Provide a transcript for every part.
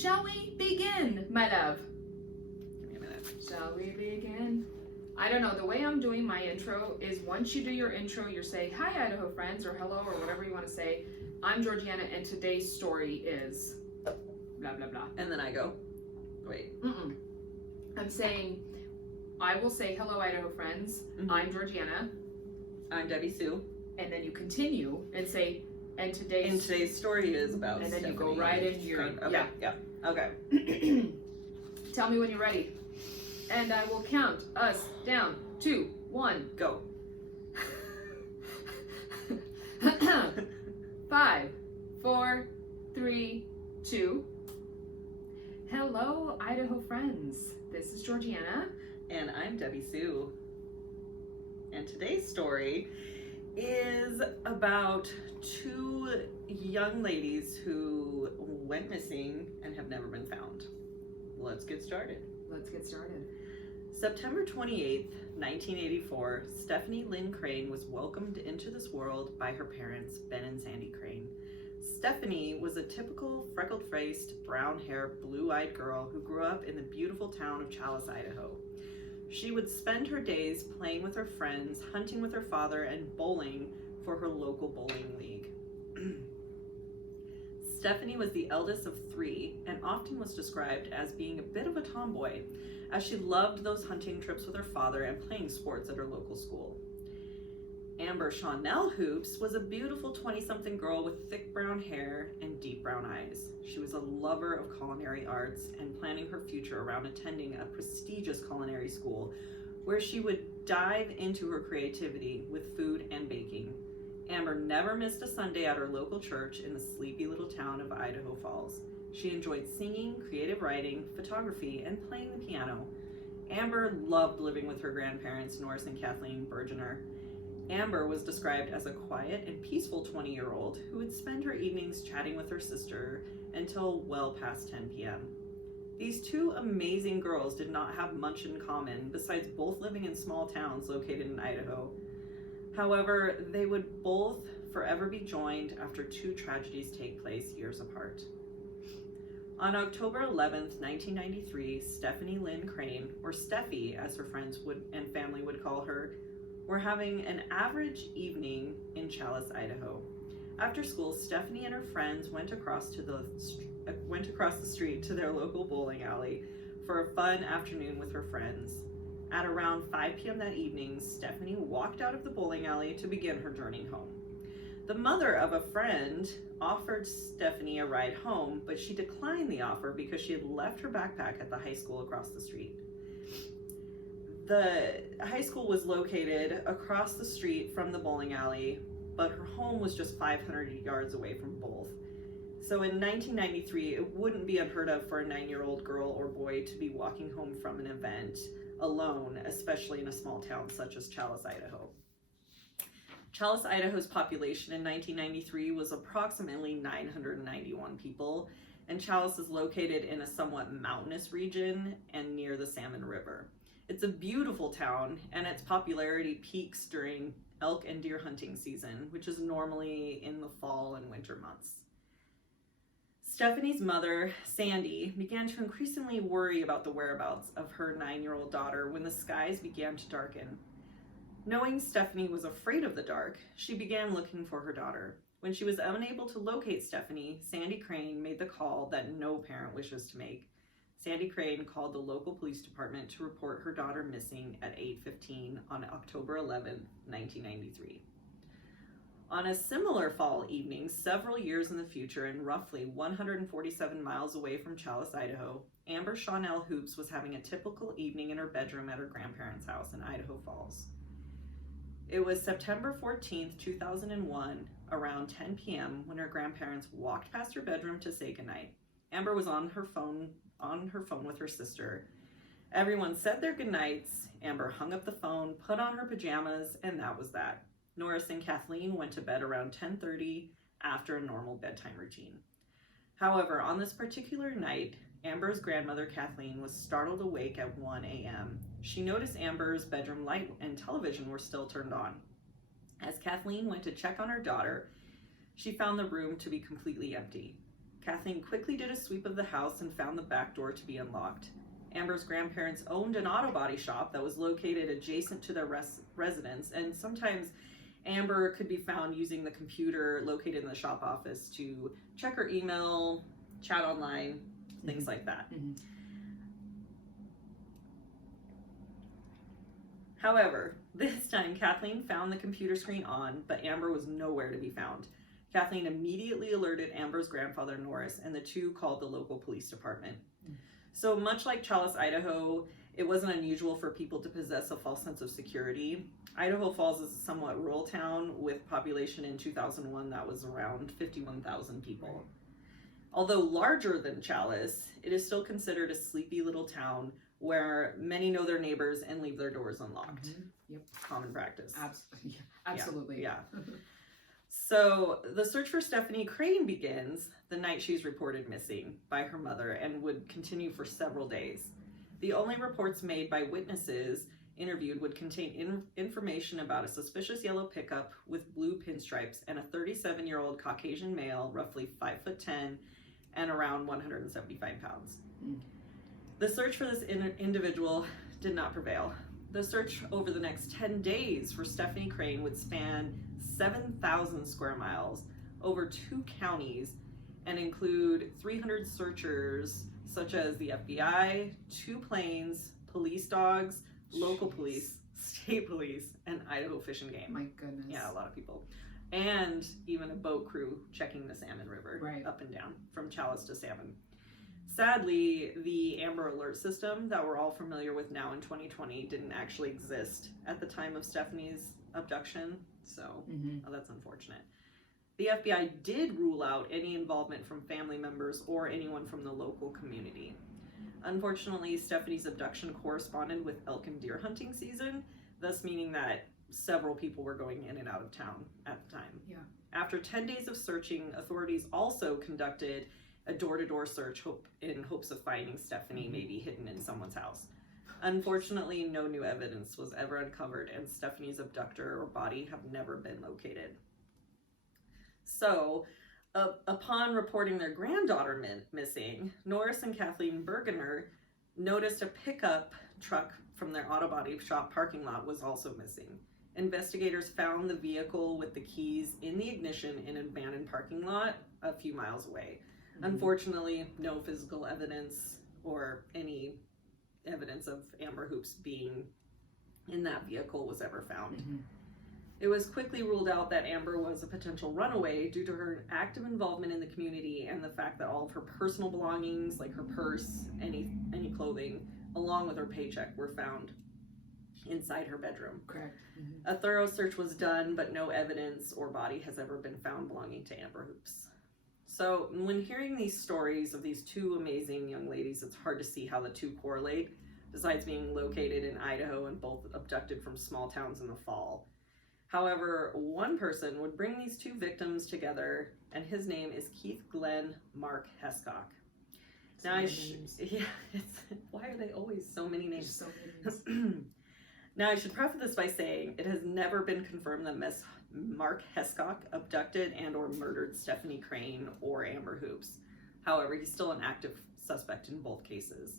Shall we begin, my love? Give me a minute. Shall we begin? I don't know, the way I'm doing my intro is once you do your intro, you say, hi Idaho friends, or hello, or whatever you want to say. I'm Georgiana, and today's story is blah, blah, blah. And then I go, wait. I'm saying, I will say, hello Idaho friends, I'm Georgiana. I'm Debbie Sue. And then you continue and say, and today's story is about and then Stephanie. You go right into your, okay. Yeah, okay. Tell me when you're ready. And I will count us down. 2, 1, go. 5, 4, 3, 2. Hello, Idaho friends. This is Georgiana. And I'm Debbie Sue. And today's story is about 2 young ladies who went missing and have never been found. Let's get started. September 28th, 1984, Stephanie Lynn Crane was welcomed into this world by her parents, Ben and Sandy Crane. Stephanie was a typical freckled-faced, brown-haired, blue-eyed girl who grew up in the beautiful town of Challis, Idaho. She would spend her days playing with her friends, hunting with her father, and bowling for her local bowling league. Stephanie was the eldest of 3 and often was described as being a bit of a tomboy, as she loved those hunting trips with her father and playing sports at her local school. Amber Chanel Hoops was a beautiful 20-something girl with thick brown hair and deep brown eyes. She was a lover of culinary arts and planning her future around attending a prestigious culinary school where she would dive into her creativity with food and baking. Amber never missed a Sunday at her local church in the sleepy little town of Idaho Falls. She enjoyed singing, creative writing, photography, and playing the piano. Amber loved living with her grandparents, Norris and Kathleen Bergener. Amber was described as a quiet and peaceful 20-year-old who would spend her evenings chatting with her sister until well past 10 p.m. These 2 amazing girls did not have much in common besides both living in small towns located in Idaho. However, they would both forever be joined after 2 tragedies take place years apart. On October 11th, 1993, Stephanie Lynn Crane, or Steffi as her friends and family would call her, were having an average evening in Challis, Idaho. After school, Stephanie and her friends went across the street to their local bowling alley for a fun afternoon with her friends. At around 5 p.m. that evening, Stephanie walked out of the bowling alley to begin her journey home. The mother of a friend offered Stephanie a ride home, but she declined the offer because she had left her backpack at the high school across the street. The high school was located across the street from the bowling alley, but her home was just 500 yards away from both. So in 1993, it wouldn't be unheard of for a 9-year-old girl or boy to be walking home from an event alone, especially in a small town such as Challis, Idaho. Challis, Idaho's population in 1993 was approximately 991 people, and Challis is located in a somewhat mountainous region and near the Salmon River. It's a beautiful town, and its popularity peaks during elk and deer hunting season, which is normally in the fall and winter months. Stephanie's mother, Sandy, began to increasingly worry about the whereabouts of her 9-year-old daughter when the skies began to darken. Knowing Stephanie was afraid of the dark, she began looking for her daughter. When she was unable to locate Stephanie, Sandy Crane made the call that no parent wishes to make. Sandy Crane called the local police department to report her daughter missing at 8:15 on October 11, 1993. On a similar fall evening, several years in the future and roughly 147 miles away from Challis, Idaho, Amber Chanel Hoops was having a typical evening in her bedroom at her grandparents' house in Idaho Falls. It was September 14th, 2001, around 10 p.m. when her grandparents walked past her bedroom to say goodnight. Amber was on her phone with her sister. Everyone said their goodnights. Amber hung up the phone, put on her pajamas, and that was that. Norris and Kathleen went to bed around 10:30 after a normal bedtime routine. However, on this particular night, Amber's grandmother Kathleen was startled awake at 1 a.m. She noticed Amber's bedroom light and television were still turned on. As Kathleen went to check on her daughter, she found the room to be completely empty. Kathleen quickly did a sweep of the house and found the back door to be unlocked. Amber's grandparents owned an auto body shop that was located adjacent to their residence, and sometimes Amber could be found using the computer located in the shop office to check her email, chat online, things like that. However, this time Kathleen found the computer screen on, but Amber was nowhere to be found. Kathleen immediately alerted Amber's grandfather, Norris, and the two called the local police department. So much like Challis, Idaho, it wasn't unusual for people to possess a false sense of security. Idaho Falls is a somewhat rural town with population in 2001 that was around 51,000 people. Although larger than Challis, it is still considered a sleepy little town where many know their neighbors and leave their doors unlocked. Yep. Common practice. Absolutely. Yeah. So the search for Stephanie Crane begins the night she's reported missing by her mother and would continue for several days. The only reports made by witnesses interviewed would contain information about a suspicious yellow pickup with blue pinstripes and a 37-year-old Caucasian male, roughly 5'10" and around 175 pounds. The search for this individual did not prevail. The search over the next 10 days for Stephanie Crane would span 7,000 square miles over 2 counties and include 300 searchers such as the FBI, 2 planes, police dogs, local police, state police, and Idaho Fish and Game. My goodness. Yeah, a lot of people. And even a boat crew checking the Salmon River up and down from Challis to Salmon. Sadly, the Amber Alert system that we're all familiar with now in 2020 didn't actually exist at the time of Stephanie's abduction, so that's unfortunate. The FBI did rule out any involvement from family members or anyone from the local community. Unfortunately, Stephanie's abduction corresponded with elk and deer hunting season, thus meaning that several people were going in and out of town at the time. Yeah. After 10 days of searching, authorities also conducted a door-to-door search in hopes of finding Stephanie maybe hidden in someone's house. Unfortunately, no new evidence was ever uncovered, and Stephanie's abductor or body have never been located. So, upon reporting their granddaughter missing, Norris and Kathleen Bergener noticed a pickup truck from their auto body shop parking lot was also missing. Investigators found the vehicle with the keys in the ignition in an abandoned parking lot a few miles away. Unfortunately, no physical evidence or any evidence of Amber Hoops being in that vehicle was ever found. It was quickly ruled out that Amber was a potential runaway due to her active involvement in the community and the fact that all of her personal belongings, like her purse, any clothing, along with her paycheck, were found inside her bedroom. Correct. A thorough search was done, but no evidence or body has ever been found belonging to Amber Hoops. So when hearing these stories of these two amazing young ladies, it's hard to see how the two correlate, besides being located in Idaho and both abducted from small towns in the fall. However, one person would bring these two victims together, and his name is Keith Glenn Mark Hescock. Now, why are they always so many names? So many names. Now, I should preface this by saying it has never been confirmed that Miss Mark Hescock abducted and or murdered Stephanie Crane or Amber Hoops. However, he's still an active suspect in both cases.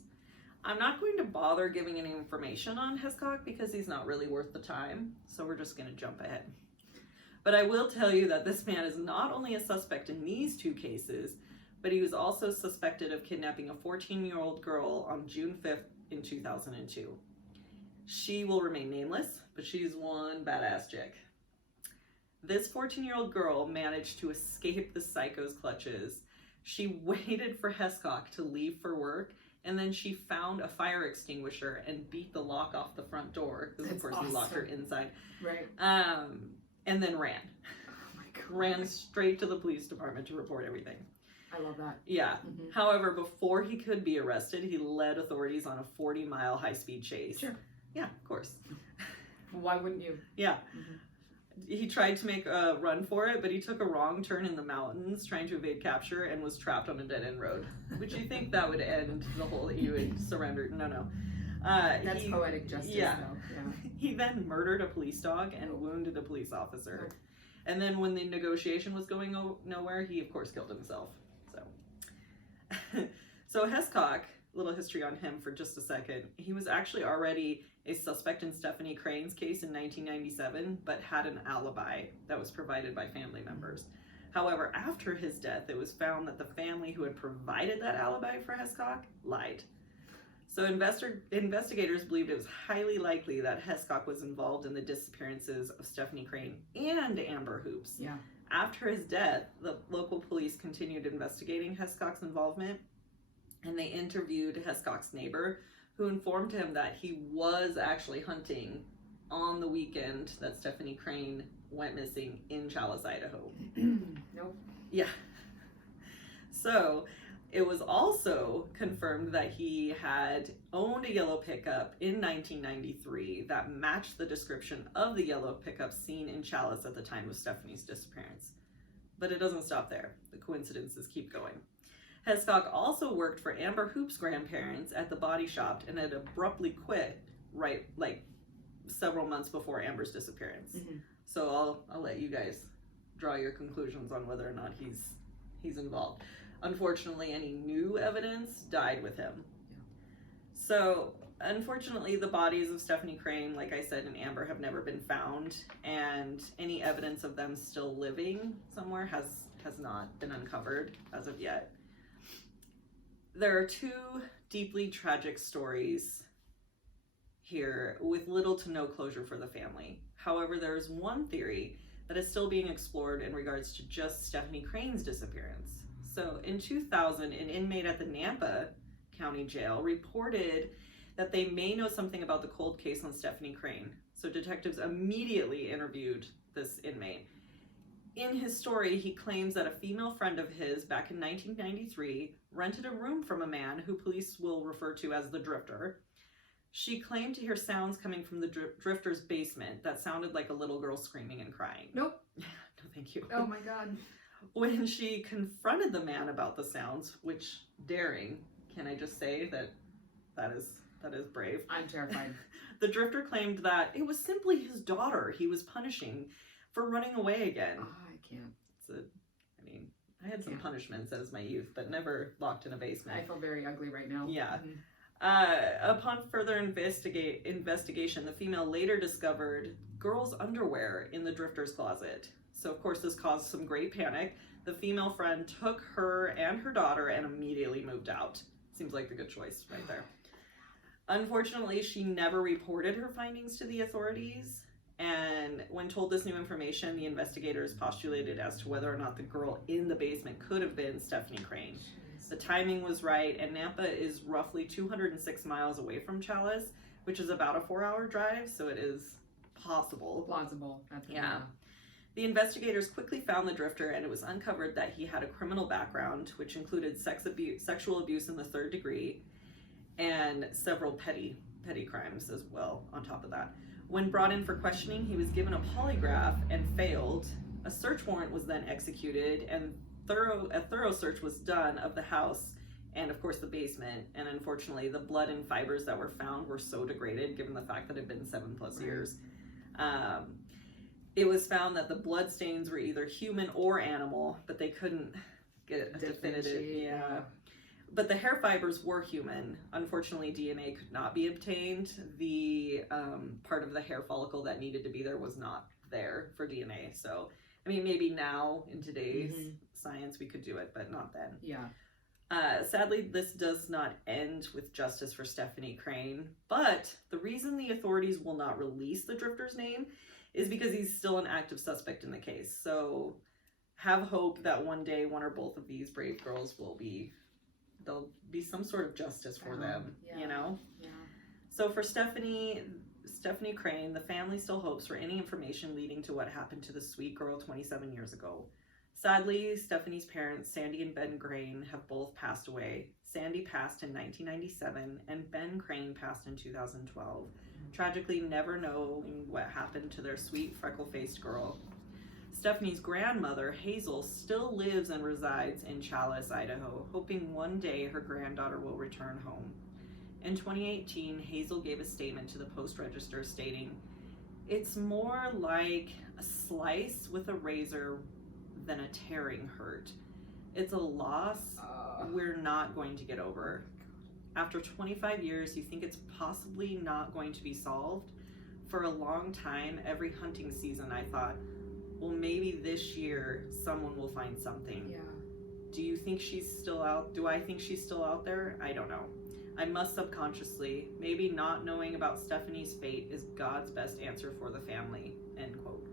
I'm not going to bother giving any information on Hescock because he's not really worth the time, so we're just going to jump ahead. But I will tell you that this man is not only a suspect in these two cases, but he was also suspected of kidnapping a 14-year-old girl on June 5th in 2002. She will remain nameless, but she's one badass chick. This 14-year-old girl managed to escape the psycho's clutches. She waited for Hescock to leave for work, and then she found a fire extinguisher and beat the lock off the front door, because of course he locked her inside. Right. And then ran. Oh my God. Ran straight to the police department to report everything. I love that. Yeah. However, before he could be arrested, he led authorities on a 40-mile high-speed chase. Sure. Yeah, of course. Why wouldn't you? Yeah. He tried to make a run for it, but he took a wrong turn in the mountains trying to evade capture and was trapped on a dead-end road. Would you think that would end the whole, he would surrender? No. That's poetic justice, though. Yeah. He then murdered a police dog and wounded a police officer. And then when the negotiation was going nowhere, he of course killed himself. So So Hescock, little history on him for just a second. He was actually already a suspect in Stephanie Crane's case in 1997, but had an alibi that was provided by family members. However, after his death, it was found that the family who had provided that alibi for Hescock lied. So investigators believed it was highly likely that Hescock was involved in the disappearances of Stephanie Crane and Amber Hoops. Yeah. After his death, the local police continued investigating Hescock's involvement, and they interviewed Hescock's neighbor, who informed him that he was actually hunting on the weekend that Stephanie Crane went missing in Chalice, Idaho. Nope. Yeah. So it was also confirmed that he had owned a yellow pickup in 1993 that matched the description of the yellow pickup seen in Chalice at the time of Stephanie's disappearance. But it doesn't stop there. The coincidences keep going. Hescock also worked for Amber Hoop's grandparents at the body shop and had abruptly quit several months before Amber's disappearance. Mm-hmm. So I'll let you guys draw your conclusions on whether or not he's involved. Unfortunately, any new evidence died with him. Yeah. So unfortunately, the bodies of Stephanie Crane, like I said, and Amber have never been found, and any evidence of them still living somewhere has not been uncovered as of yet. There are two deeply tragic stories here with little to no closure for the family. However, there is one theory that is still being explored in regards to just Stephanie Crane's disappearance. So in 2000, an inmate at the Nampa County Jail reported that they may know something about the cold case on Stephanie Crane. So detectives immediately interviewed this inmate. In his story, he claims that a female friend of his back in 1993 rented a room from a man who police will refer to as the Drifter. She claimed to hear sounds coming from the Drifter's basement that sounded like a little girl screaming and crying. Nope. No, thank you. Oh my God. When she confronted the man about the sounds, which daring, can I just say that is brave. I'm terrified. The Drifter claimed that it was simply his daughter he was punishing for running away again. Oh, I can't. I had some punishments as my youth, but never locked in a basement. I feel very ugly right now. Yeah. Mm-hmm. Upon further investigation, the female later discovered girls' underwear in the Drifter's closet. So, of course, this caused some great panic. The female friend took her and her daughter and immediately moved out. Seems like the good choice right there. Unfortunately, she never reported her findings to the authorities. And when told this new information, the investigators postulated as to whether or not the girl in the basement could have been Stephanie Crane. Jeez. The timing was right, and Nampa is roughly 206 miles away from Chalice, which is about a 4-hour drive, so it is possible. Plausible. Yeah. The investigators quickly found the Drifter, and it was uncovered that he had a criminal background, which included sexual abuse in the 3rd degree, and several petty crimes as well on top of that. When brought in for questioning, he was given a polygraph and failed. A search warrant was then executed, and a thorough search was done of the house and, of course, the basement. And unfortunately, the blood and fibers that were found were so degraded, given the fact that it had been 7+ years. It was found that the blood stains were either human or animal, but they couldn't get a definitive. Yeah. But the hair fibers were human. Unfortunately, DNA could not be obtained. The part of the hair follicle that needed to be there was not there for DNA. So, I mean, maybe now in today's science we could do it, but not then. Yeah. Sadly, this does not end with justice for Stephanie Crane. But the reason the authorities will not release the Drifter's name is because he's still an active suspect in the case. So, have hope that one day one or both of these brave girls there'll be some sort of justice for them, you know? Yeah. So for Stephanie Crane, the family still hopes for any information leading to what happened to the sweet girl 27 years ago. Sadly, Stephanie's parents, Sandy and Ben Crane, have both passed away. Sandy passed in 1997, and Ben Crane passed in 2012, tragically never knowing what happened to their sweet, freckle-faced girl. Stephanie's grandmother, Hazel, still lives and resides in Chalice, Idaho, hoping one day her granddaughter will return home. In 2018, Hazel gave a statement to the Post-Register stating, "It's more like a slice with a razor than a tearing hurt. It's a loss we're not going to get over. After 25 years, you think it's possibly not going to be solved? For a long time, every hunting season, I thought, well, maybe this year someone will find something. Yeah. Do you think she's still out? Do I think she's still out there? I don't know. I must subconsciously. Maybe not knowing about Stephanie's fate is God's best answer for the family. End quote.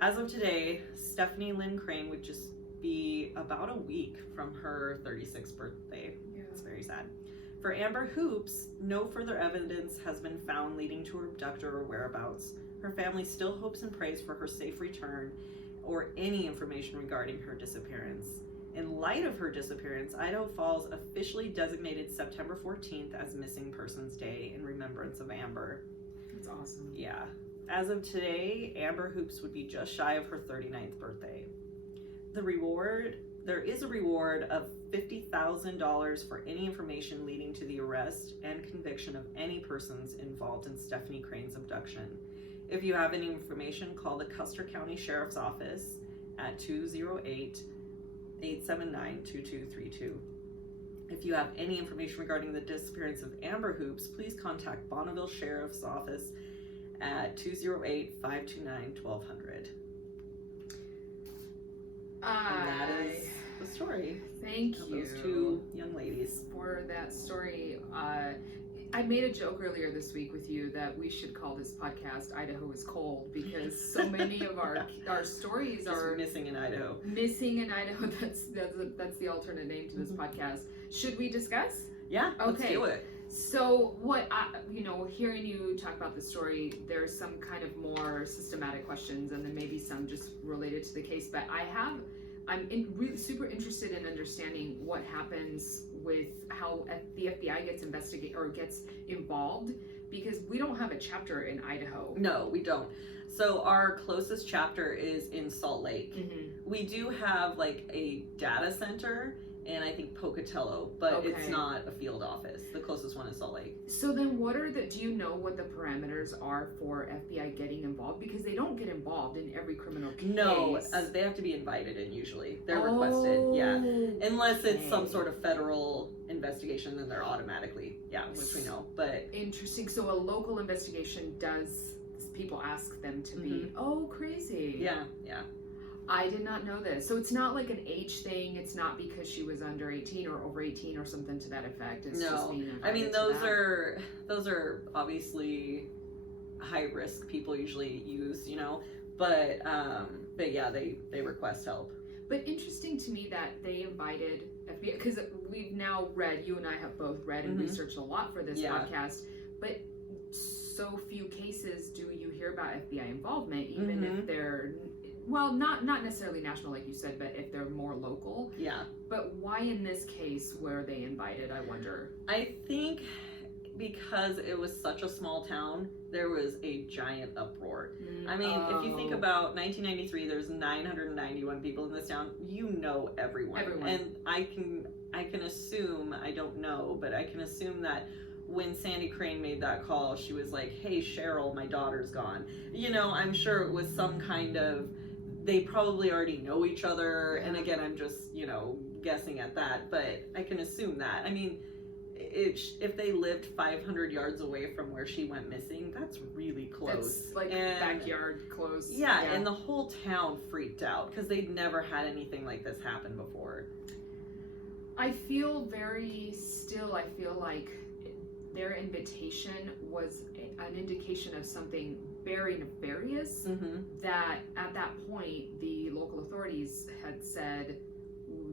As of today, Stephanie Lynn Crane would just be about a week from her 36th birthday. Yeah. It's very sad. For Amber Hoops, no further evidence has been found leading to her abductor or whereabouts. Her family still hopes and prays for her safe return or any information regarding her disappearance. In light of her disappearance, Idaho Falls officially designated September 14th as Missing Persons Day in remembrance of Amber. That's awesome. Yeah. As of today, Amber Hoops would be just shy of her 39th birthday. There is a reward of $50,000 for any information leading to the arrest and conviction of any persons involved in Stephanie Crane's abduction. If you have any information, call the Custer County Sheriff's Office at 208-879-2232. If you have any information regarding the disappearance of Amber Hoops, please contact Bonneville Sheriff's Office at 208-529-1200. And that is the story. Thank of you. Those two young ladies. For that story. I made a joke earlier this week with you that we should call this podcast Idaho is Cold, because so many of our stories Just are missing in Idaho. Missing in Idaho. That's the alternate name to this podcast. Should we discuss? Yeah, let's do it. So what hearing you talk about the story, there's some kind of more systematic questions, and then maybe some just related to the case. But I'm really super interested in understanding what happens with how the FBI gets involved, because we don't have a chapter in Idaho. No, we don't. So our closest chapter is in Salt Lake. Mm-hmm. We do have like a data center and I think Pocatello, but it's not a field office. The closest one is Salt Lake. So then do you know what the parameters are for FBI getting involved? Because they don't get involved in every criminal case. No, they have to be invited in usually. They're requested, yeah. Unless it's some sort of federal investigation, then they're automatically, which we know. But interesting. So a local investigation people ask them to be, crazy. Yeah. I did not know this. So it's not like an age thing. It's not because she was under 18 or over 18 or something to that effect. It's just being invited. I mean, those are obviously high risk people usually use, but yeah, they request help. But interesting to me that they invited FBI, because we've now read, you and I have both read and researched a lot for this podcast, but so few cases do you hear about FBI involvement, even if they're, well, not necessarily national like you said, but if they're more local. Yeah. But why in this case were they invited, I wonder? I think because it was such a small town, there was a giant uproar. I mean, if you think about 1993, there's 991 people in this town. You know everyone. And I can assume, I don't know, but I can assume that when Sandy Crane made that call, she was like, hey, Cheryl, my daughter's gone. I'm sure it was some kind of, they probably already know each other. And again, I'm just, guessing at that, but I can assume that. I mean, if they lived 500 yards away from where she went missing, that's really close. It's like backyard close. Yeah, and the whole town freaked out because they'd never had anything like this happen before. I feel like their invitation was an indication of something very nefarious, that at that point the local authorities had said,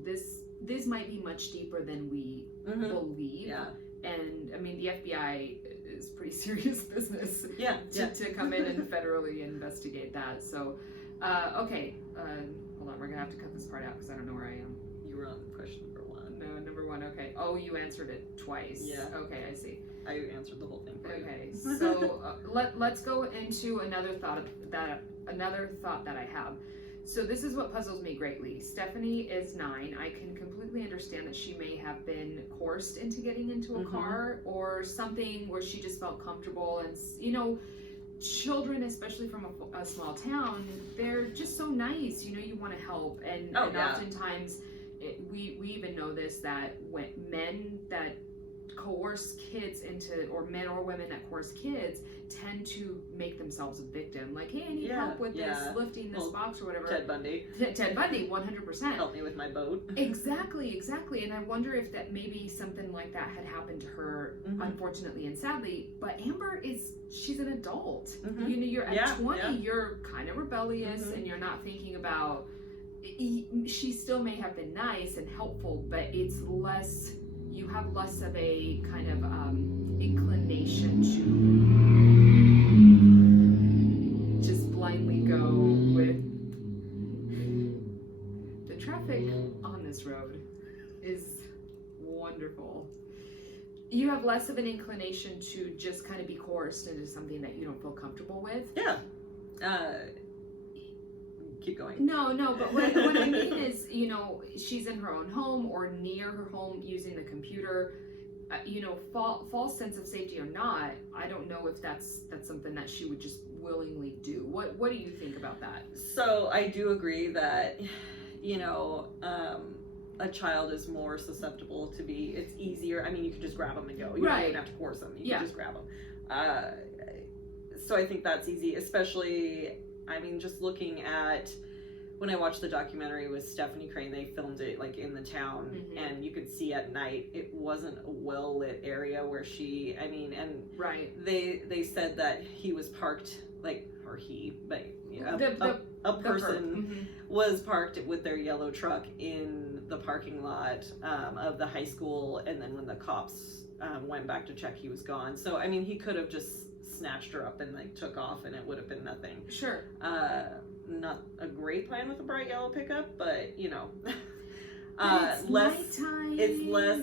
this might be much deeper than we believe. Yeah. And I mean, the FBI is pretty serious business. To come in and federally investigate that. So, hold on, we're gonna have to cut this part out because I don't know where I am. You were on question number 1. No, number 1. Okay. Oh, you answered it twice. Yeah. Okay, I see. I answered the whole thing for you. Okay, so let's go into another thought that I have. So this is what puzzles me greatly. Stephanie is 9. I can completely understand that she may have been coerced into getting into a car or something where she just felt comfortable. And children, especially from a small town, they're just so nice. You want to help, and oftentimes we even know this, that when men that coerce kids into, or men or women that coerce kids, tend to make themselves a victim. Like, hey, I need help with this, lifting this box or whatever. Ted Bundy. Ted Bundy, 100%. Help me with my boat. Exactly. And I wonder if that maybe something like that had happened to her, unfortunately and sadly. But Amber she's an adult. You know, you're at 20, you're kind of rebellious, and you're not thinking about. She still may have been nice and helpful, but it's less. You have less of a kind of inclination to just blindly go with. The traffic on this road is wonderful. You have less of an inclination to just kind of be coerced into something that you don't feel comfortable with. Yeah. Keep going. No, but what I mean is, you know, she's in her own home or near her home using the computer. You know, false sense of safety or not, I don't know if that's something that she would just willingly do. What do you think about that? So I do agree that, you know, a child is more susceptible to be. It's easier. I mean, you can just grab them and go. You don't even have to force them. You can just grab them. So I think that's easy, especially. I mean, just looking at when I watched the documentary with Stephanie Crane, they filmed it like in the town, and you could see at night it wasn't a well lit area where she. I mean, and they said that he was parked or he, but you know, a person was parked with their yellow truck in the parking lot of the high school, and then when the cops went back to check, he was gone. So I mean, he could have just snatched her up and like took off, and it would have been nothing. Sure. Not a great plan with a bright yellow pickup, but you know, it's less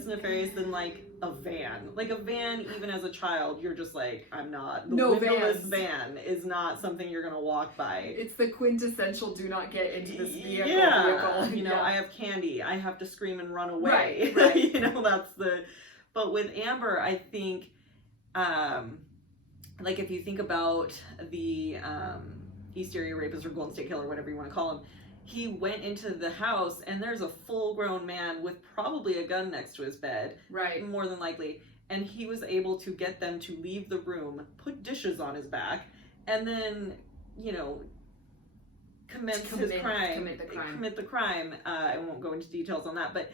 nefarious than like a van. Like a van, even as a child, you're just like, I'm not. The windowless van is not something you're gonna walk by. It's the quintessential do not get into this vehicle. You know, I have candy. I have to scream and run away. Right. You know, that's the. But with Amber, I think. Like if you think about the East Area Rapist or Golden State Killer, whatever you want to call him, he went into the house and there's a full-grown man with probably a gun next to his bed, more than likely, and he was able to get them to leave the room, put dishes on his back, and then, you know, commit the crime. I won't go into details on that, but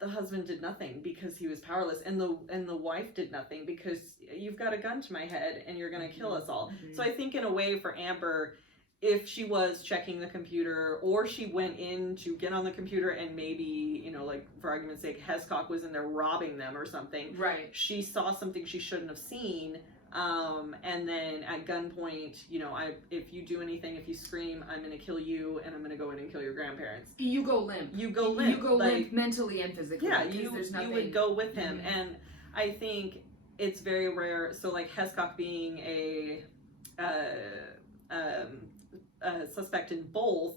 the husband did nothing because he was powerless, and the wife did nothing because you've got a gun to my head and you're going to kill us all. So I think in a way for Amber, if she was checking the computer or she went in to get on the computer and maybe, you know, like for argument's sake, Hescock was in there robbing them or something. She saw something she shouldn't have seen. And then at gunpoint, you know, if you do anything, if you scream, I'm going to kill you, and I'm going to go in and kill your grandparents. You go limp. You go limp mentally and physically. Yeah, you would go with him. And I think it's very rare. So like Hescock being a suspect in both,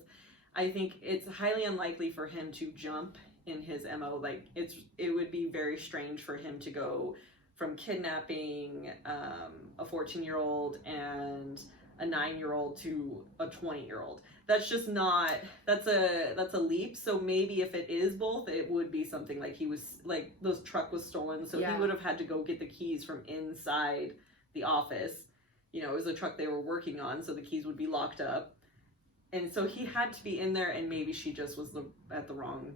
I think it's highly unlikely for him to jump in his MO. Like it would be very strange for him to go from kidnapping a 14-year-old and a 9-year-old to a 20-year-old. That's just not, that's a leap. So maybe if it is both, it would be something like he was, like those truck was stolen. So he would have had to go get the keys from inside the office. You know, it was a truck they were working on, so the keys would be locked up. And so he had to be in there, and maybe she just was at the wrong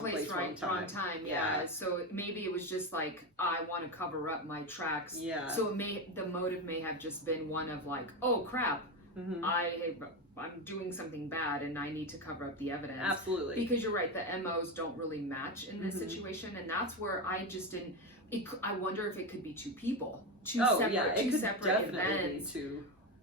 place, wrong time. Yeah. So maybe it was just like, I want to cover up my tracks. Yeah. So the motive may have just been one of like, oh crap, I'm doing something bad and I need to cover up the evidence. Absolutely. Because you're right, the MOs don't really match in this situation, and that's where I just didn't. I wonder if it could be two people, two separate events.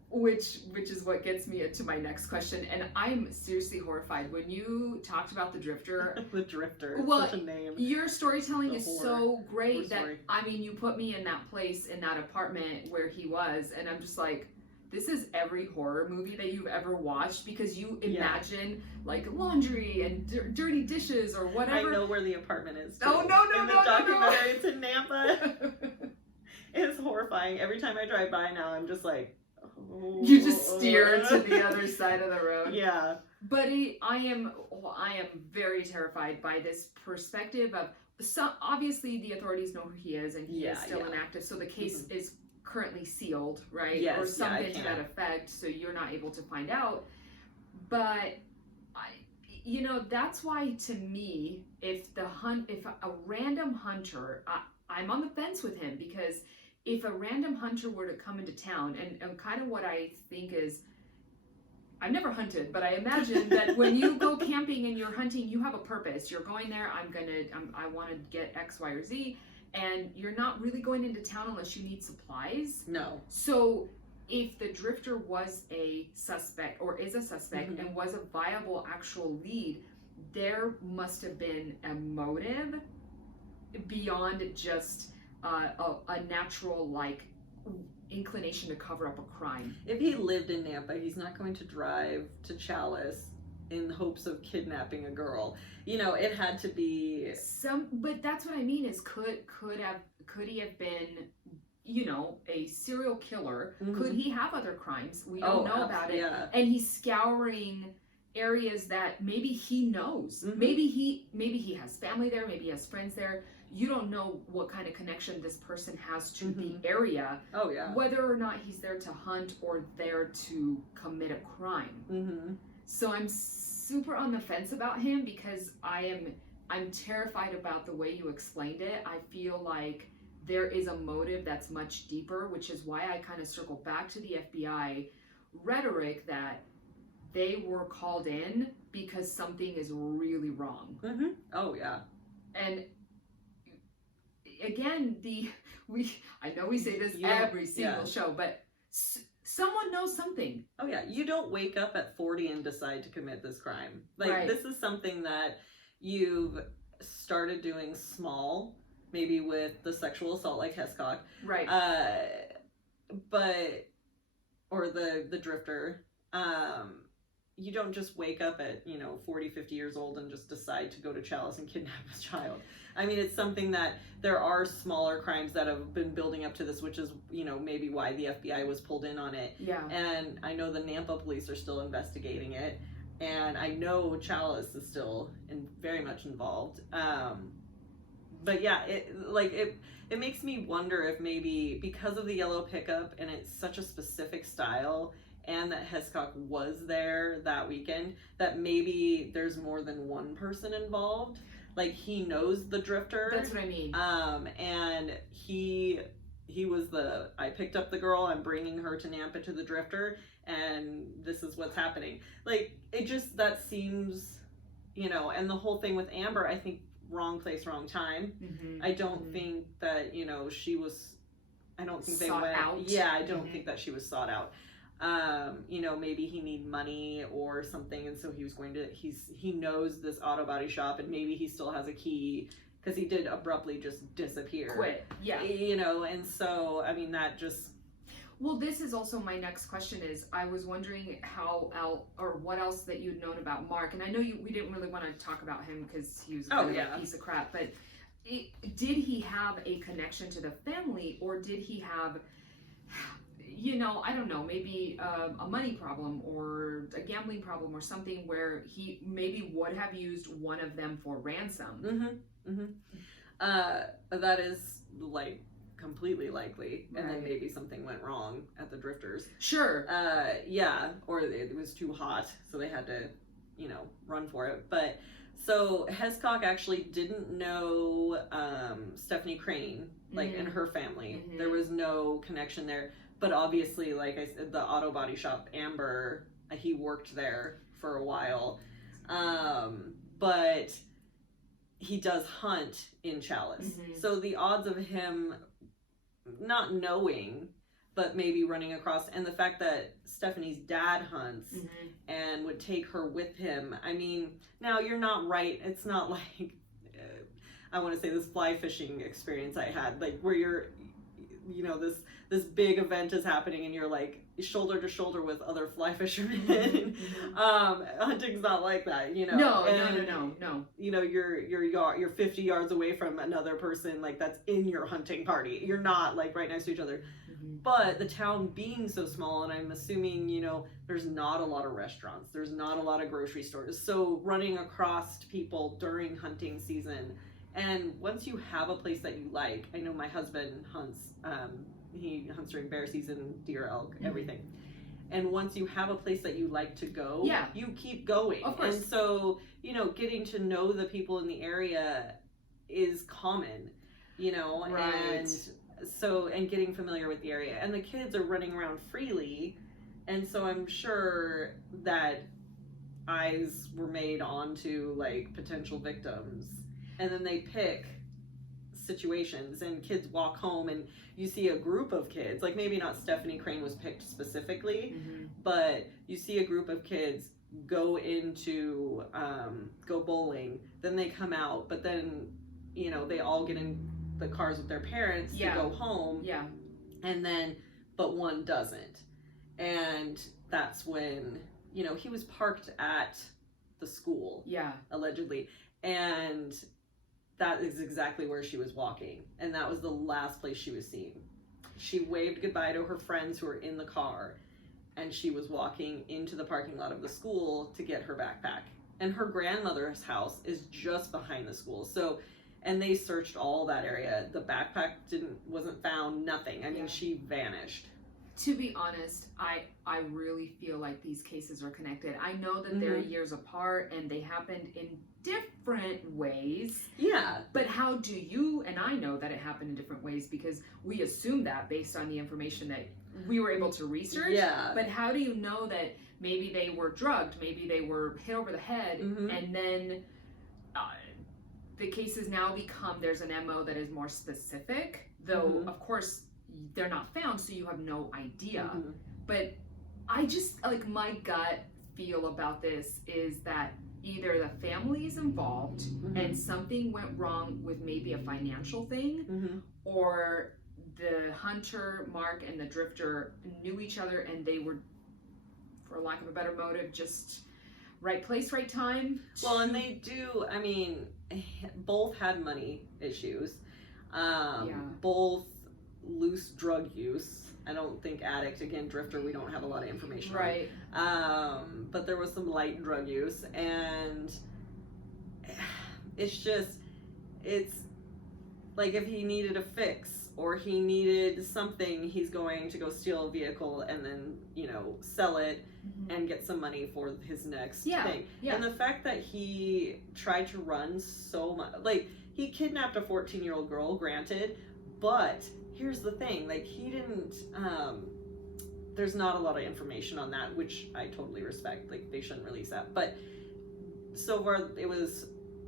Which is what gets me into my next question, and I'm seriously horrified when you talked about the Drifter. The Drifter, well, such a name. Your storytelling is so great that I mean, you put me in that place, in that apartment where he was, and I'm just like, this is every horror movie that you've ever watched, because you imagine like laundry and dirty dishes or whatever. I know where the apartment is. Oh no! In the documentary, it's in Nampa. It's horrifying. Every time I drive by now, I'm just like, You just steer to the other side of the road. Yeah. But I am very terrified by this perspective of obviously the authorities know who he is and he is still inactive, so the case is currently sealed, right? Yes, or something to that effect, so you're not able to find out. But that's why, to me, if a random hunter, I'm on the fence with him, because if a random hunter were to come into town, and kind of what I think is, I've never hunted, but I imagine that when you go camping and you're hunting, you have a purpose. You're going there, I want to get X, Y, or Z, and you're not really going into town unless you need supplies. No. So if the drifter was a suspect, or is a suspect, and was a viable actual lead, there must have been a motive beyond just a natural, like, inclination to cover up a crime. If he lived in Nampa, he's not going to drive to Chalice in hopes of kidnapping a girl. It had to be but that's what I mean, is could he have been, a serial killer? Could he have other crimes? We don't know about it. Yeah. And he's scouring areas that maybe he knows. Maybe he has family there, maybe he has friends there. You don't know what kind of connection this person has to the area. Oh yeah. Whether or not he's there to hunt or there to commit a crime. So I'm super on the fence about him, because I'm terrified about the way you explained it. I feel like there is a motive that's much deeper, which is why I kind of circle back to the FBI rhetoric that they were called in because something is really wrong. Oh yeah. And again, I know we say this every single show, but someone knows something. Oh yeah, you don't wake up at 40 and decide to commit this crime. Like, this is something that you've started doing small, maybe with the sexual assault like Hescock. Right. Or the drifter. You don't just wake up at, 40, 50 years old and just decide to go to Chalice and kidnap a child. I mean, it's something that there are smaller crimes that have been building up to this, which is, maybe why the FBI was pulled in on it. Yeah. And I know the Nampa police are still investigating it. And I know Chalice is still very much involved. But yeah, it makes me wonder if maybe because of the yellow pickup and it's such a specific style, and that Hescock was there that weekend, that maybe there's more than one person involved. Like, he knows the drifter. That's what I mean. And he was I picked up the girl, I'm bringing her to Nampa to the drifter, and this is what's happening. Like, that seems, and the whole thing with Amber, I think, wrong place, wrong time. I don't think that, she was, I don't think sought they went out. Yeah, I don't think that she was sought out. Maybe he needed money or something, and so he knows this auto body shop, and maybe he still has a key, because he did abruptly just disappear. Quit. Yeah. And so, I mean, that just... Well, this is also my next question is, I was wondering what else that you'd known about Mark, and I know we didn't really want to talk about him because he was kind of a piece of crap, but did he have a connection to the family, or did he have, I don't know, maybe a money problem or a gambling problem or something where he maybe would have used one of them for ransom? That is, like, completely likely. And then Right. maybe something went wrong at the drifters. Sure. Or it was too hot, so they had to, run for it. But so Hescock actually didn't know Stephanie Crane, like, and her family. There was no connection there. But obviously, like I said, the auto body shop, Amber, he worked there for a while. But he does hunt in Chalice. So the odds of him not knowing, but maybe running across, and the fact that Stephanie's dad hunts and would take her with him. I mean, now you're not right. It's not like, I want to say, this fly fishing experience I had, like, where you're, this big event is happening and you're like shoulder to shoulder with other fly fishermen. Hunting's not like that, No. You're 50 yards away from another person, like, that's in your hunting party. You're not, like, right next to each other. But the town being so small, and I'm assuming, you know, there's not a lot of restaurants, there's not a lot of grocery stores. So running across people during hunting season, and once you have a place that you like, I know my husband hunts, he hunts during bear season, deer, elk, everything. And once you have a place that you like to go, you keep going. Of course. And so, you know, getting to know the people in the area is common, you know, and so, and getting familiar with the area. And the kids are running around freely, and so I'm sure that eyes were made onto, like, potential victims. And then they pick situations, and kids walk home, and you see a group of kids, like maybe not Stephanie Crane was picked specifically, but you see a group of kids go into, go bowling, then they come out, but then, you know, they all get in the cars with their parents to go home, and then, but one doesn't. And that's when, you know, he was parked at the school, allegedly, and that is exactly where she was walking, and that was the last place she was seen. She waved goodbye to her friends who were in the car, and she was walking into the parking lot of the school to get her backpack. And her grandmother's house is just behind the school, so, and they searched all that area. The backpack wasn't found, nothing. I mean, she vanished. To be honest, I really feel like these cases are connected. I know that they're years apart and they happened in different ways. Yeah. But how do you, and I know that it happened in different ways because we assume that based on the information that we were able to research. Yeah. But how do you know that maybe they were drugged, maybe they were hit over the head, and then the cases now become, there's an MO that is more specific, though of course they're not found, so you have no idea. But I just, like, my gut feel about this is that either the family is involved and something went wrong with maybe a financial thing, or the hunter, Mark, and the drifter knew each other and they were, for lack of a better motive, just right place, right time. Well, and they do, I mean, both had money issues. Both loose drug use. I don't think addict, again, drifter, we don't have a lot of information on. But there was some light drug use, and it's just, it's like if he needed a fix or he needed something, he's going to go steal a vehicle and then, you know, sell it and get some money for his next thing. And the fact that he tried to run so much, like, he kidnapped a 14-year-old girl, granted, but here's the thing, like, he didn't, there's not a lot of information on that, which I totally respect, like, they shouldn't release that, but so far it was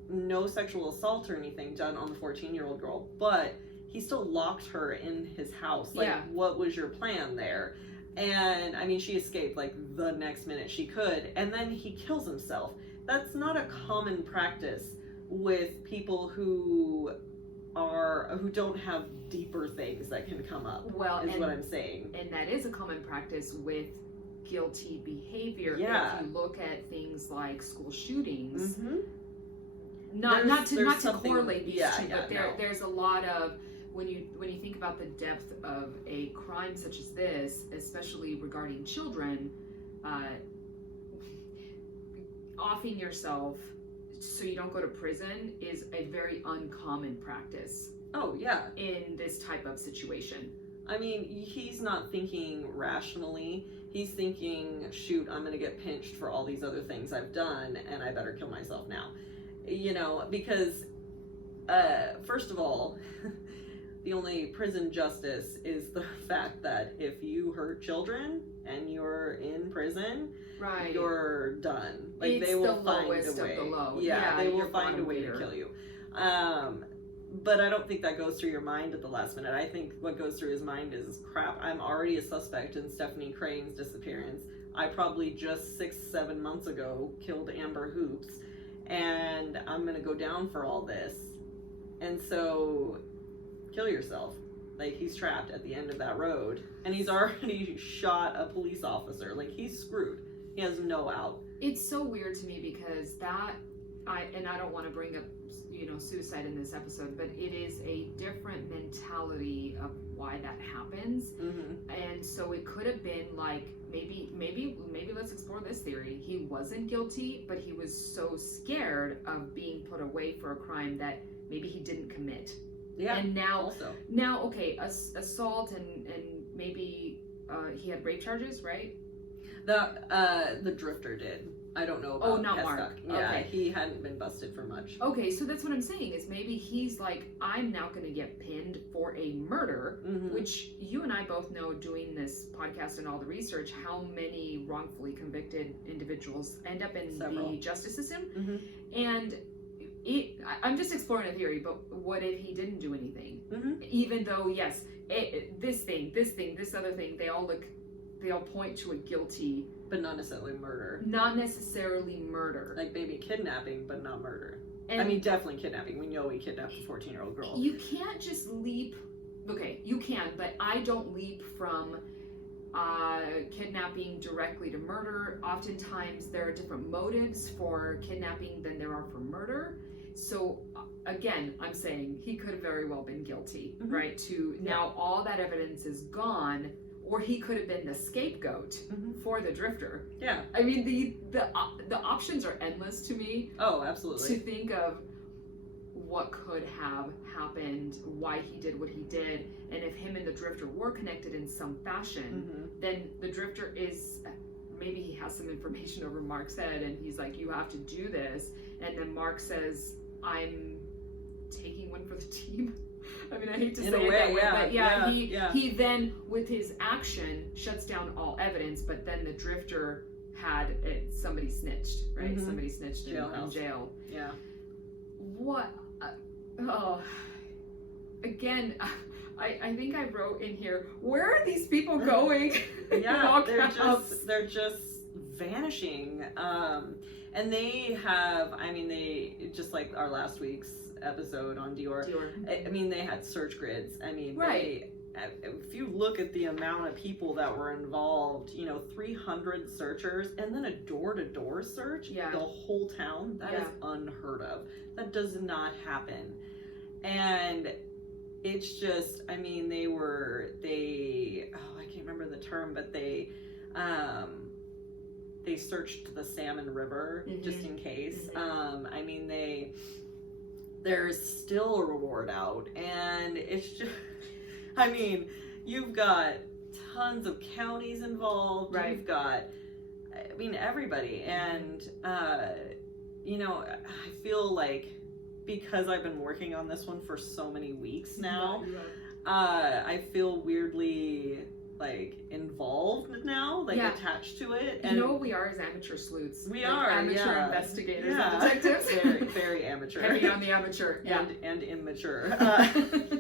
no sexual assault or anything done on the 14-year-old girl, but he still locked her in his house. Like, what was your plan there? And, I mean, she escaped, like, the next minute she could, and then he kills himself. That's not a common practice with people who don't have deeper things that can come up, is what I'm saying. And that is a common practice with guilty behavior. If you look at things like school shootings, not to correlate these two, but there's a lot of, when you think about the depth of a crime such as this, especially regarding children, offing yourself so you don't go to prison is a very uncommon practice. Oh, yeah. In this type of situation. I mean, he's not thinking rationally. He's thinking, shoot, I'm going to get pinched for all these other things I've done, and I better kill myself now. You know, because, first of all, the only prison justice is the fact that if you hurt children and you're in prison, you're done. Like, it's they will the find lowest a way. Of the low. They will find a way to kill you. But I don't think that goes through your mind at the last minute. I think what goes through his mind is, crap, I'm already a suspect in Stephanie Crane's disappearance. I probably just 6-7 months ago killed Amber Hoops, and I'm gonna go down for all this. And so, kill yourself. Like, he's trapped at the end of that road, and he's already shot a police officer. Like, he's screwed. He has no out. It's so weird to me because that, I don't want to bring up, suicide in this episode, but it is a different mentality of why that happens. And so it could have been like, maybe let's explore this theory. He wasn't guilty, but he was so scared of being put away for a crime that maybe he didn't commit. Yeah. And now, okay, assault and maybe he had rape charges, right? The drifter did. I don't know about not Pescock. Mark. Yeah, Okay. he hadn't been busted for much. Okay, so that's what I'm saying, is maybe he's like, I'm now going to get pinned for a murder, which you and I both know, doing this podcast and all the research, how many wrongfully convicted individuals end up in the justice system. And I'm just exploring a theory, but what if he didn't do anything? Even though, yes, this other thing, they all point to a guilty, but not necessarily murder. Not necessarily murder. Like maybe kidnapping, but not murder. And I mean, definitely kidnapping. We know he kidnapped a 14-year-old girl. You can't just leap. Okay, you can, but I don't leap from kidnapping directly to murder. Oftentimes, there are different motives for kidnapping than there are for murder. So, again, I'm saying he could have very well been guilty, right? Now all that evidence is gone. Or he could have been the scapegoat for the drifter. Yeah. I mean, the options are endless to me. Oh, absolutely. To think of what could have happened, why he did what he did, and if him and the drifter were connected in some fashion, then the drifter is, maybe he has some information over Mark's head, and he's like, you have to do this. And then Mark says, I'm taking one for the team. I mean, I hate to say it that way, but he then, with his action, shuts down all evidence, but then the drifter had somebody snitched, right? Somebody snitched in jail. Yeah. What? Again, I think I wrote in here, where are these people going? Yeah, they're just vanishing. And they have, I mean, they, just like our last week's episode on Dior. I mean, they had search grids. I mean, if you look at the amount of people that were involved, 300 searchers and then a door-to-door search, the whole town, that is unheard of. That does not happen. And it's just, I mean, I can't remember the term, but they searched the Salmon River just in case. I mean, there's still a reward out, and it's just, I mean, you've got tons of counties involved, you've got, I mean, everybody, and I feel like, because I've been working on this one for so many weeks now, I feel weirdly involved now, attached to it. And we are as amateur sleuths. We are amateur investigators and detectives. Very, very amateur. Heavy on the amateur. And immature.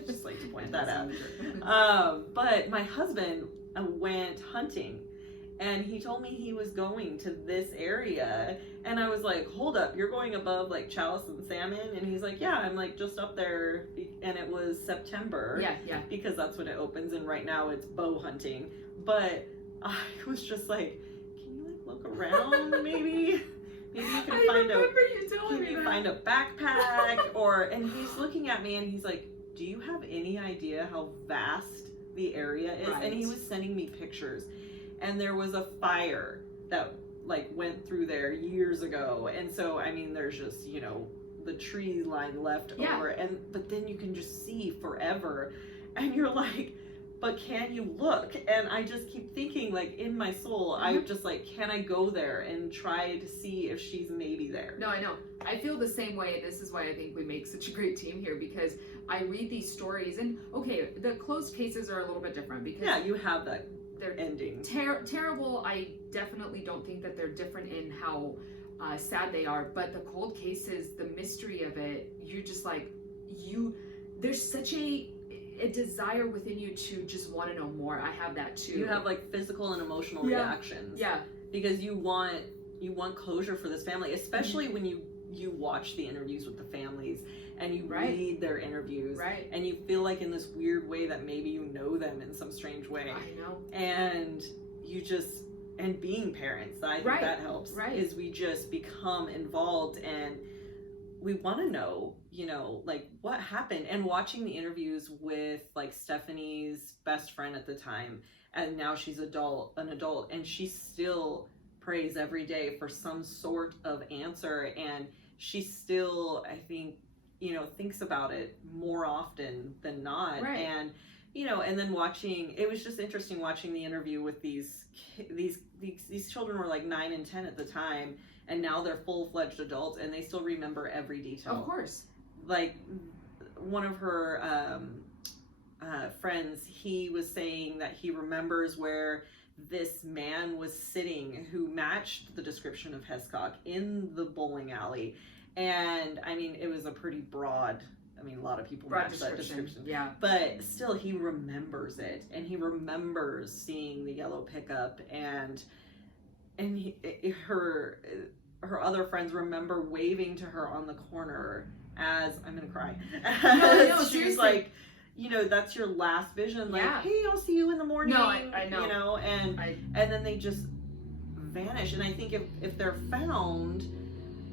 Just like to point that out. But my husband went hunting, and he told me he was going to this area, and I was like, hold up, you're going above Chalice and Salmon? And he's like, yeah, I'm just up there, and it was September, because that's when it opens, and right now it's bow hunting. But I was just like, can you look around? maybe you can find a backpack, and he's looking at me, and he's like, do you have any idea how vast the area is? And he was sending me pictures. And there was a fire that went through there years ago, and so I mean, there's just the tree line left over, but then you can just see forever, and you're like, but can you look? And I just keep thinking, in my soul, I'm just can I go there and try to see if she's maybe there? No, I know. I feel the same way. This is why I think we make such a great team here, because I read these stories, and okay, the closed cases are a little bit different because you have that. They're ending terrible. I definitely don't think that they're different in how sad they are, but the cold cases, the mystery of it, you're just there's such a desire within you to just want to know more. I have that too. You have physical and emotional reactions, because you want closure for this family, especially when you watch the interviews with the families, and you read their interviews, and you feel in this weird way that maybe you know them in some strange way. I know. And you just, and being parents, I think that helps, is we just become involved, and we want to know, you know, like what happened. And watching the interviews with like Stephanie's best friend at the time, and now she's an adult, and she still prays every day for some sort of answer, and she still, I think, you know, thinks about it more often than not. Right. And you know, and then it was just interesting watching the interview with these children were like 9 and 10 at the time, and now they're full-fledged adults, and they still remember every detail. Of course. Like one of her friends, he was saying that he remembers where this man was sitting who matched the description of Hescock in the bowling alley. And I mean, it was a pretty broad, I mean, a lot of people match that description. Yeah. But still, he remembers it, and he remembers seeing the yellow pickup, and her other friends remember waving to her on the corner as, I'm gonna cry. No, she was like, you know, that's your last vision. Like, yeah. Hey, I'll see you in the morning. No, I know. You know, and then they just vanish. And I think if they're found,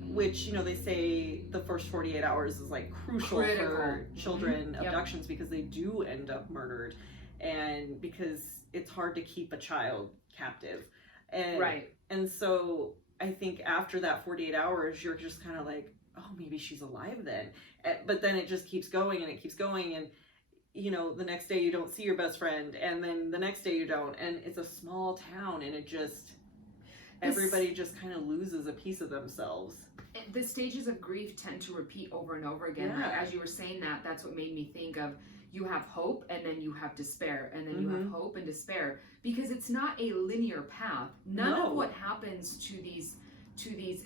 which, you know, they say the first 48 hours is like crucial for children abductions, because they do end up murdered, and because it's hard to keep a child captive. And right. And so I think after that 48 hours, you're just kind of like, oh, maybe she's alive then. But then it just keeps going and it keeps going, and you know, the next day you don't see your best friend, and then the next day you don't, and it's a small town, and it just, everybody just kind of loses a piece of themselves. The stages of grief tend to repeat over and over again. Yeah. Like, as you were saying that, that's what made me think of, you have hope, and then you have despair, and then you have hope and despair, because it's not a linear path. None of what happens to these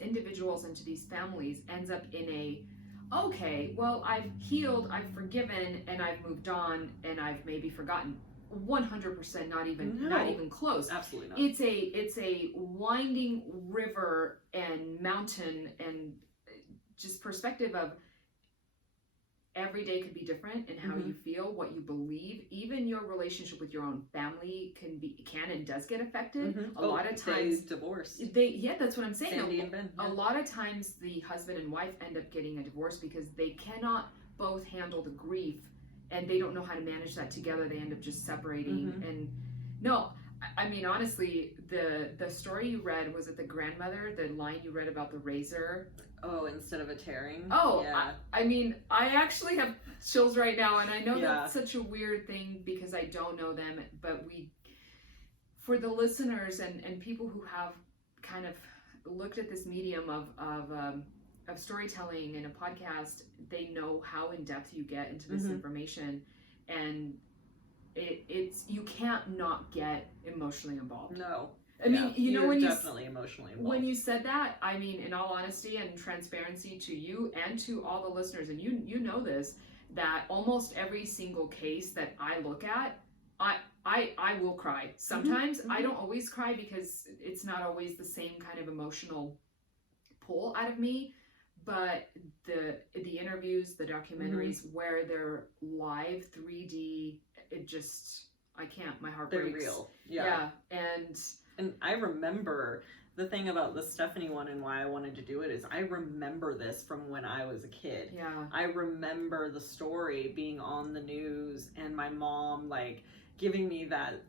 individuals and to these families ends up in a, okay, well, I've healed, I've forgiven, and I've moved on, and I've maybe forgotten. 100%, not even close. Absolutely not. It's a winding river and mountain, and just perspective of every day could be different in how you feel, what you believe. Even your relationship with your own family can and does get affected. A lot of times divorce. That's what I'm saying. Sandy and Ben. A lot of times the husband and wife end up getting a divorce because they cannot both handle the grief, and they don't know how to manage that together. They end up just separating. And no, I mean, honestly, the story you read, was it the grandmother, the line you read about the razor? Oh, instead of a tearing? Oh, yeah. I mean, I actually have chills right now, and I know that's such a weird thing because I don't know them, but for the listeners and people who have kind of looked at this medium of storytelling in a podcast, they know how in depth you get into this information, and it's you can't not get emotionally involved. No. I mean, you know, when definitely emotionally involved. When you said that, I mean, in all honesty and transparency to you and to all the listeners, and you know this, that almost every single case that I look at, I will cry. Sometimes I don't always cry because it's not always the same kind of emotional pull out of me. But the interviews, the documentaries where they're live 3D, it just, I can't, my heart breaks. They're real. Yeah. And I remember the thing about the Stephanie one and why I wanted to do it is I remember this from when I was a kid. Yeah. I remember the story being on the news and my mom like giving me that,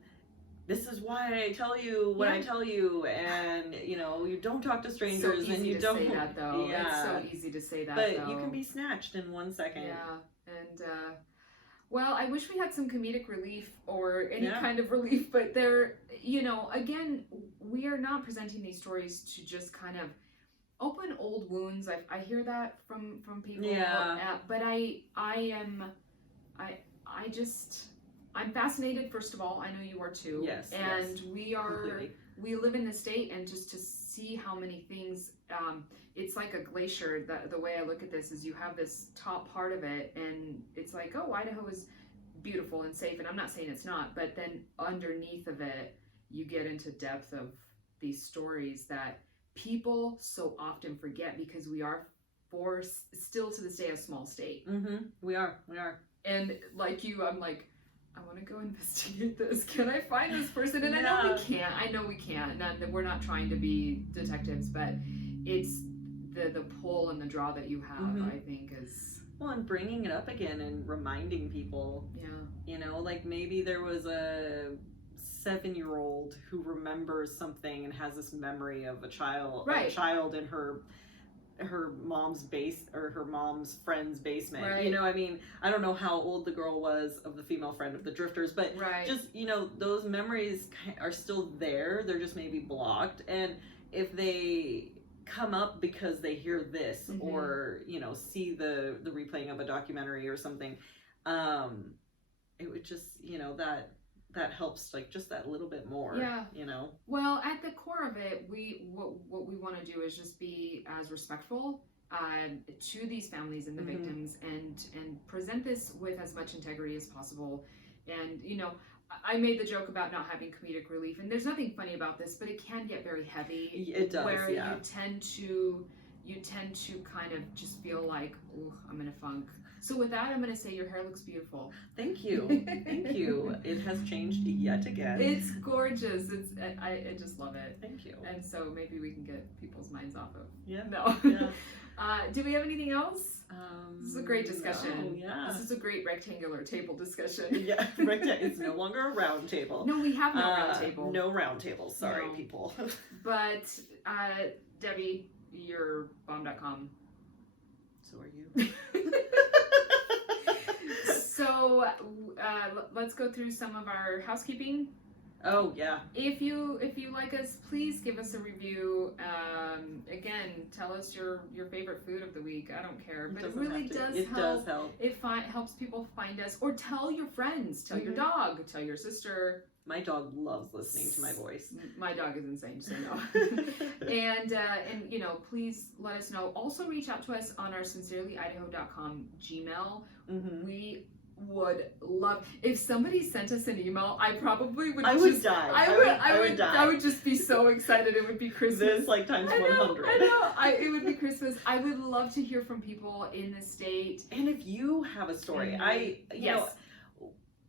this is why I tell you what I tell you, and you know, you don't talk to strangers, and you don't say that though. Yeah. It's so easy to say that, but though. You can be snatched in 1 second. Yeah. And well, I wish we had some comedic relief or any kind of relief, but there, you know, again, we are not presenting these stories to just kind of open old wounds. I hear that from people. Yeah. But I'm fascinated, first of all. I know you are too. Yes. And Completely. we live in the state, and just to see how many things, it's like a glacier. The way I look at this is you have this top part of it, and it's like, oh, Idaho is beautiful and safe, and I'm not saying it's not, but then underneath of it, you get into depth of these stories that people so often forget because we are still to this day a small state. We are. And like you, I'm like, I want to go investigate this. Can I find this person? And I know we can't. And we're not trying to be detectives, but it's the pull and the draw that you have, I think is... Well, and bringing it up again and reminding people, you know, like maybe there was a 7-year-old who remembers something and has this memory of a child in her mom's her mom's friend's basement. You know, I mean, I don't know how old the girl was of the female friend of the drifters, but just, you know, those memories are still there. They're just maybe blocked. And if they come up because they hear this or, you know, see the replaying of a documentary or something, it would just, you know, that helps, like, just that little bit more, you know. Well, at the core of it, what we want to do is just be as respectful to these families and the victims, and present this with as much integrity as possible. And, you know, I made the joke about not having comedic relief, and there's nothing funny about this, but it can get very heavy. It does, where you tend to kind of just feel like, oh, I'm in a funk. So with that, I'm going to say your hair looks beautiful. Thank you. Thank you. It has changed yet again. It's gorgeous. I just love it. Thank you. And so maybe we can get people's minds off of. Yeah. No. Yeah. Do we have anything else? This is a great discussion. No, yeah. This is a great rectangular table discussion. Yeah, it's no longer a round table. No, we have no round table. No round tables. Sorry, No. people. But Debbie, you're bomb.com. So are you. So let's go through some of our housekeeping. Oh yeah. If you like us, please give us a review. Again, tell us your favorite food of the week. I don't care, but it really does help. It helps people find us, or tell your friends, tell your dog, tell your sister. My dog loves listening to my voice. My dog is insane, so no. and you know, please let us know. Also, reach out to us on our sincerelyidaho.com Gmail. We would love if somebody sent us an email. I probably would. I would die. I would die. I would just be so excited. It would be Christmas. This like times 100. I know. It would be Christmas. I would love to hear from people in the state. And if you have a story, you know,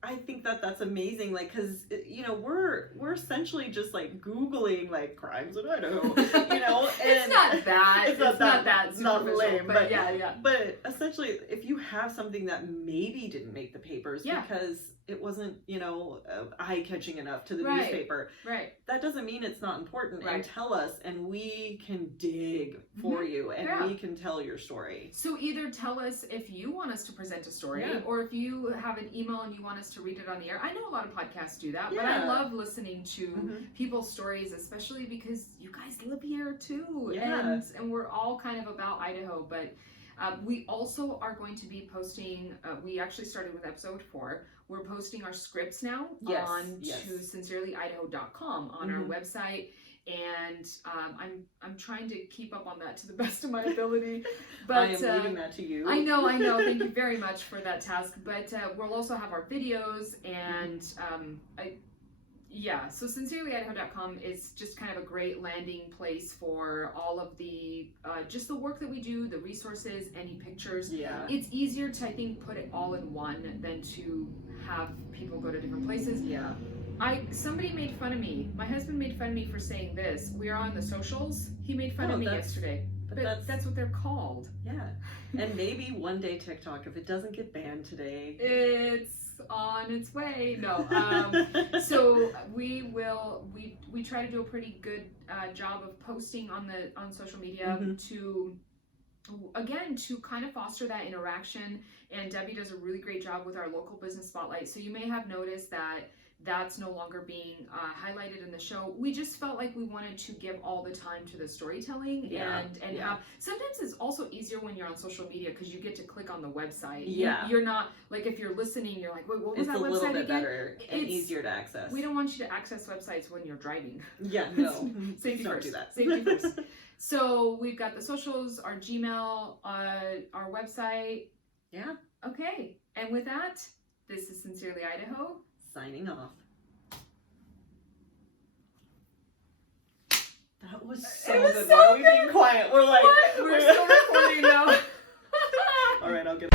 I think that's amazing. Like, cause you know, we're essentially just like Googling like crimes in Idaho, you know, and it's not that. It's not that. It's not lame, but yeah. But essentially, if you have something that maybe didn't make the papers because it wasn't, you know, eye-catching enough to the newspaper, that doesn't mean it's not important. And tell us, and we can dig for you, and we can tell your story. So either tell us if you want us to present a story, or if you have an email and you want us to read it on the air. I know a lot of podcasts do that, but I love listening to people's stories, especially because you guys live here too, and we're all kind of about Idaho. But we also are going to be posting. We actually started with episode 4. We're posting our scripts now on to sincerelyidaho.com on our website, and I'm trying to keep up on that to the best of my ability. But I am leaving that to you. I know. Thank you very much for that task. But we'll also have our videos, and so sincerelyidaho.com is just kind of a great landing place for all of the just the work that we do, the resources, any pictures. It's easier to, I think, put it all in one than to have people go to different places. Somebody made fun of me. My husband made fun of me for saying this. We are on the socials. He made fun of me yesterday. But that's what they're called. And maybe one day TikTok, if it doesn't get banned today, it's on its way. No. So we try to do a pretty good job of posting on social media to kind of foster that interaction. And Debbie does a really great job with our local business spotlight. So you may have noticed that that's no longer being highlighted in the show. We just felt like we wanted to give all the time to the storytelling and have. Sometimes it's also easier when you're on social media because you get to click on the website. You're not like, if you're listening, you're like, wait, what was that website again? It's a little bit better and easier to access. We don't want you to access websites when you're driving. No. Safety don't first. do that. Safety first. So we've got the socials, our Gmail, our website. Okay. And with that, this is Sincerely Idaho. Signing off. That was so good. Why are we being quiet? We're like, we're still recording now. All right, I'll get